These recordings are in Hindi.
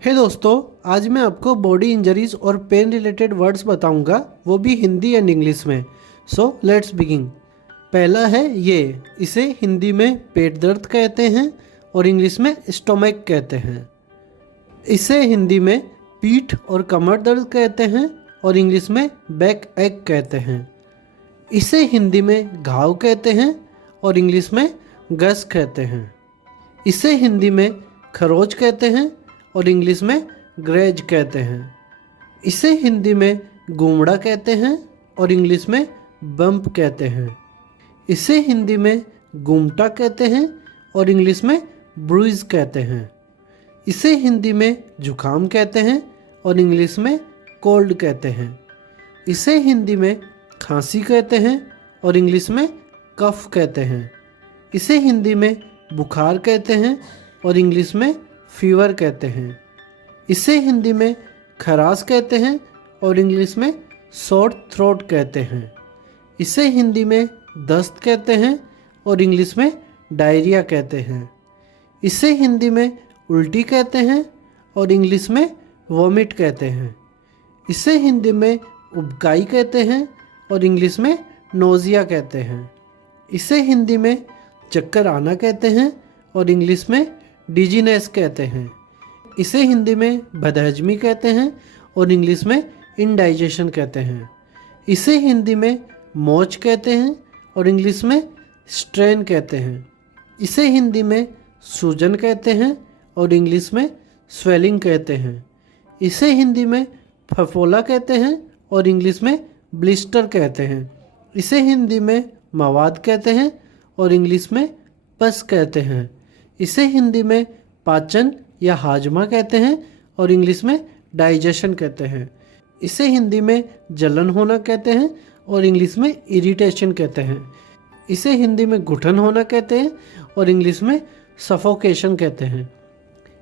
हे दोस्तों, आज मैं आपको बॉडी इंजरीज और पेन रिलेटेड वर्ड्स बताऊंगा, वो भी हिंदी एंड इंग्लिश में। So let's begin. पहला है ये, इसे हिंदी में पेट दर्द कहते हैं और इंग्लिश में स्टोमक कहते हैं। इसे हिंदी में पीठ और कमर दर्द कहते हैं और इंग्लिश में बैक एक कहते हैं। इसे हिंदी में घाव कहते हैं और इंग्लिश में गस कहते हैं। इसे हिंदी में खरोच कहते हैं और इंग्लिश में ग्रेज कहते हैं। इसे हिंदी में गुमड़ा कहते हैं और इंग्लिश में बम्प कहते हैं। इसे हिंदी में गुमटा कहते हैं और इंग्लिश में ब्रूइज कहते हैं। इसे हिंदी में जुकाम कहते हैं और इंग्लिश में कोल्ड कहते हैं। इसे हिंदी में खांसी कहते हैं और इंग्लिश में कफ कहते हैं। इसे हिंदी में बुखार कहते हैं और इंग्लिश में फीवर कहते हैं। इसे हिंदी में खराश कहते हैं और इंग्लिश में सॉर थ्रोट कहते हैं। इसे हिंदी में दस्त कहते हैं और इंग्लिश में डायरिया कहते हैं। इसे हिंदी में उल्टी कहते हैं और इंग्लिश में वॉमिट कहते हैं। इसे हिंदी में उबकाई कहते हैं और इंग्लिश में नोज़िया कहते हैं। इसे हिंदी में चक्कर आना कहते हैं और इंग्लिश में डिजीनेस कहते हैं। इसे हिंदी में बदहजमी कहते हैं और इंग्लिश में इनडाइजेशन कहते हैं। इसे हिंदी में मोच कहते हैं और इंग्लिश में स्ट्रेन कहते हैं। इसे हिंदी में सूजन कहते हैं और इंग्लिश में स्वेलिंग कहते हैं। इसे हिंदी में फफोला कहते हैं और इंग्लिश में ब्लिस्टर कहते हैं। इसे हिंदी में मवाद कहते हैं और इंग्लिश में पस कहते हैं। इसे हिंदी में पाचन या हाजमा कहते हैं और इंग्लिश में डाइजेशन कहते हैं। इसे हिंदी में जलन होना कहते हैं और इंग्लिश में इरिटेशन कहते हैं। इसे हिंदी में घुटन होना कहते हैं और इंग्लिश में सफोकेशन कहते हैं।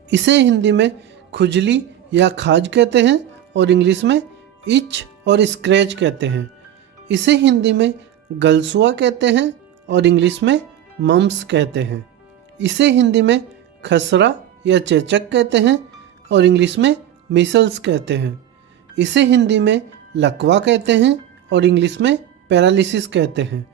इसे हिंदी में खुजली या खाज कहते हैं और इंग्लिश में इच और स्क्रैच कहते हैं। इसे हिंदी में गलसुआ कहते हैं और इंग्लिश में मम्स कहते हैं। इसे हिंदी में खसरा या चेचक कहते हैं और इंग्लिश में मिसल्स कहते हैं। इसे हिंदी में लकवा कहते हैं और इंग्लिश में पैरालिसिस कहते हैं।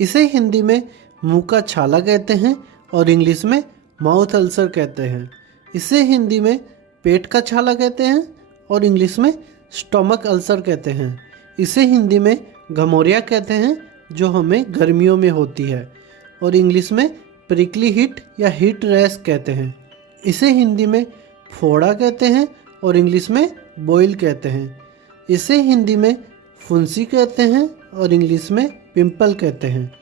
इसे हिंदी में मुंह का छाला कहते हैं और इंग्लिश में माउथ अल्सर कहते हैं। इसे हिंदी में पेट का छाला कहते हैं और इंग्लिश में स्टोमक अल्सर कहते हैं। इसे हिंदी में घमौरिया कहते हैं जो हमें गर्मियों में होती है और इंग्लिश में प्रिकली हीट या हीट रैश कहते हैं। इसे हिंदी में फोड़ा कहते हैं और इंग्लिश में बॉयल कहते हैं। इसे हिंदी में फुंसी कहते हैं और इंग्लिश में पिंपल कहते हैं।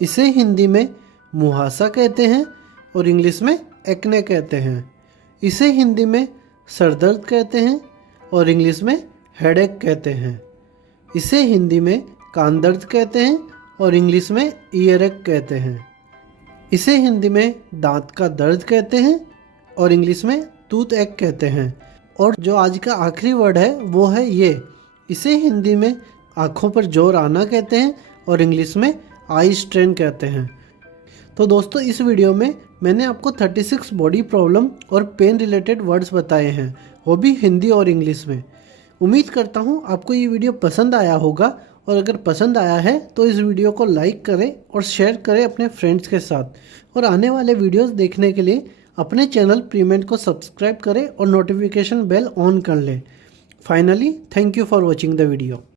इसे हिंदी में मुहासा कहते हैं और इंग्लिश में एक्ने कहते हैं। इसे हिंदी में सरदर्द कहते हैं और इंग्लिश में हेडेक कहते हैं। इसे हिंदी में कान दर्द कहते हैं और इंग्लिश में ईयर एक कहते हैं। इसे हिंदी में दांत का दर्द कहते हैं और इंग्लिश में टूथ एक कहते हैं। और जो आज का आखिरी वर्ड है वो है ये, इसे हिंदी में आँखों पर जोर आना कहते हैं और इंग्लिश में आई स्ट्रेन कहते हैं। तो दोस्तों, इस वीडियो में मैंने आपको 36 बॉडी प्रॉब्लम और पेन रिलेटेड वर्ड्स बताए हैं, वो भी हिंदी और इंग्लिश में। उम्मीद करता हूँ आपको ये वीडियो पसंद आया होगा, और अगर पसंद आया है तो इस वीडियो को लाइक करें और शेयर करें अपने फ्रेंड्स के साथ। और आने वाले वीडियोस देखने के लिए अपने चैनल प्रीमेंट को सब्सक्राइब करें और नोटिफिकेशन बेल ऑन कर लें। Finally, thank you for watching the video.